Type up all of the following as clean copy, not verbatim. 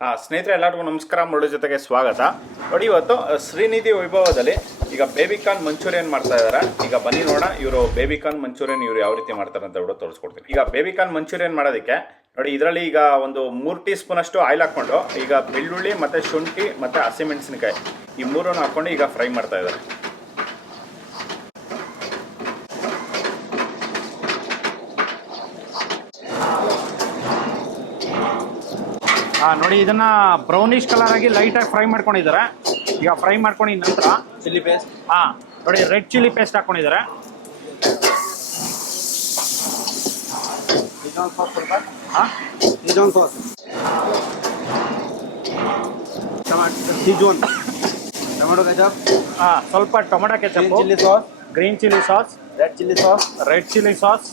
ಸ್ನೇಹಿತರೆ ಎಲ್ಲರಿಗೂ ನಮಸ್ಕಾರ. ಮುಳ್ಳು ಜೊತೆಗೆ ಸ್ವಾಗತ. ನೋಡಿ, ಇವತ್ತು ಶ್ರೀನಿಧಿ ವೈಭವದಲ್ಲಿ ಈಗ ಬೇಬಿಕಾರ್ನ್ ಮಂಚೂರಿಯನ್ ಮಾಡ್ತಾ ಇದ್ದಾರೆ. ಈಗ ಬನ್ನಿ ನೋಡೋಣ ಇವರು ಬೇಬಿಕಾರ್ನ್ ಮಂಚೂರಿಯನ್ ಇವರು ಯಾವ ರೀತಿ ಮಾಡ್ತಾರೆ ಅಂತ ಬಿಟ್ಟು ತೋರಿಸ್ಕೊಡ್ತೀನಿ. ಈಗ ಬೇಬಿಕಾರ್ನ್ ಮಂಚೂರಿಯನ್ ಮಾಡೋದಕ್ಕೆ ನೋಡಿ, ಇದರಲ್ಲಿ ಈಗ ಒಂದು 3 ಟೀ ಸ್ಪೂನ್ ಅಷ್ಟು ಆಯಿಲ್ ಹಾಕ್ಕೊಂಡು ಈಗ ಬೆಳ್ಳುಳ್ಳಿ ಮತ್ತು ಶುಂಠಿ ಮತ್ತು ಹಸಿಮೆಣಸಿನಕಾಯಿ ಈ ಮೂರನ್ನು ಹಾಕ್ಕೊಂಡು ಈಗ ಫ್ರೈ ಮಾಡ್ತಾ ಇದ್ದಾರೆ. ನೋಡಿ, ಇದನ್ನ ಬ್ರೌನಿಶ್ ಕಲರ್ ಆಗಿ ಲೈಟ್ ಆಗಿ ಫ್ರೈ ಮಾಡ್ಕೊಂಡಿದ್ದಾರೆ. ಈಗ ಫ್ರೈ ಮಾಡ್ಕೊಂಡಿದ ನಂತರ ಚಿಲ್ಲಿ ಪೇಸ್ಟ್ ನೋಡಿ ರೆಡ್ ಚಿಲ್ಲಿ ಪೇಸ್ಟ್ ಹಾಕೊಂಡಿದ್ದಾರೆ. ಟೊಮೆಟೊ ಕೆಚಪ್, ಸ್ವಲ್ಪ tomato ketchup, chilli sauce, green chilli sauce, red chilli sauce,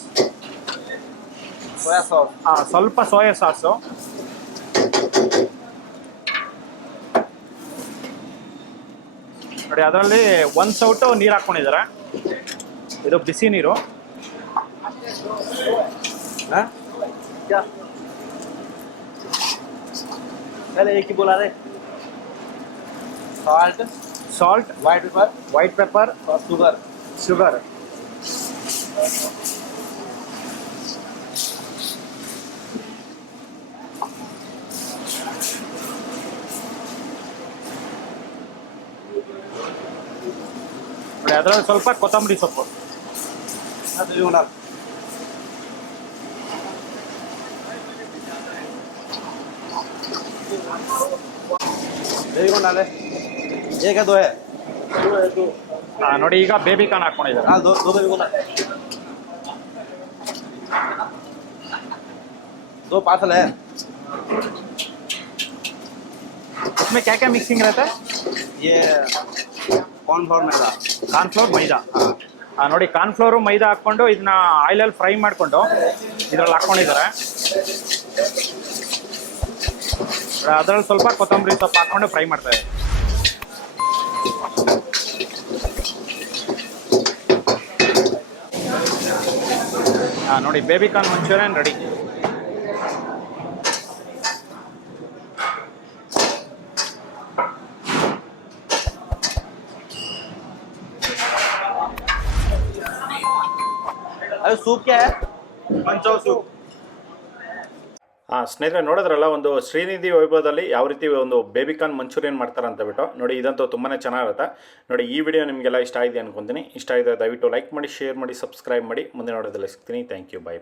soya sauce, ಸ್ವಲ್ಪ ಸೋಯಾ ಸಾಸು, ನೋಡಿ ಅದರಲ್ಲಿ 1 ಸೌಟು ನೀರು ಹಾಕ್ಕೊಂಡಿದ್ದಾರೆ. ಇದು ಬಿಸಿ ನೀರು. Salt, white pepper, sugar. ನೋಡಿ ಅದರಲ್ಲಿ ಸ್ವಲ್ಪ ಕೊತ್ತಂಬರಿ ಸೊಪ್ಪು. ನೋಡಿ ಈಗ ಬೇಬಿಕಾರ್ನ್ ಹಾಕೊಂಡಿದ್ದಾರೆ. दो पार्सल है। इसमें क्या क्या मिक्सिंग रहता है? ये कॉर्नफ्लोर ಮೈದಾ. ನೋಡಿ ಕಾರ್ನ್ಫ್ಲೋರು ಮೈದಾ ಹಾಕ್ಕೊಂಡು ಇದನ್ನ ಆಯಿಲಲ್ಲಿ ಫ್ರೈ ಮಾಡಿಕೊಂಡು ಇದ್ರಲ್ಲಿ ಹಾಕ್ಕೊಂಡಿದ್ದಾರೆ. ಅದರಲ್ಲಿ ಸ್ವಲ್ಪ ಕೊತ್ತಂಬರಿ ಸೊಪ್ಪು ಹಾಕ್ಕೊಂಡು ಫ್ರೈ ಮಾಡ್ತಾರೆ. ನೋಡಿ ಬೇಬಿಕಾರ್ನ್ ಮಂಚೂರಿಯನ್ ರೆಡಿ. सूप क्या है? मंचौ सूप. ಸ್ನೇಹಿತರೆ ನೋಡಿದ್ರಲ್ಲ, ಒಂದು ಶ್ರೀನಿಧಿ ವೈಭವದಲ್ಲಿ ಯಾವ ರೀತಿ ಒಂದು ಬೇಬಿಕಾರ್ನ್ ಮಂಚೂರಿಯನ್ ಮಾಡ್ತಾರೆ ಅಂತ ಬಿಟ್ಟು. ನೋಡಿ ಇದಂತೂ ತುಂಬಾ ಚೆನ್ನಾಗಿರುತ್ತೆ. ನೋಡಿ ಈ ವಿಡಿಯೋ ನಿಮಗೆಲ್ಲ ಇಷ್ಟ ಆಗಿದೆ ಅನ್ಕೊಂತೀನಿ. ಇಷ್ಟ ಆಗಿದೆ ದಯವಿಟ್ಟು ಲೈಕ್ ಮಾಡಿ, ಶೇರ್ ಮಾಡಿ, ಸಬ್ಸ್ಕ್ರೈಬ್ ಮಾಡಿ. ಮುಂದೆ ನೋಡೋದ್ರಲ್ಲಿ ಸಿಗ್ತೀನಿ. Thank you. ಬೈ.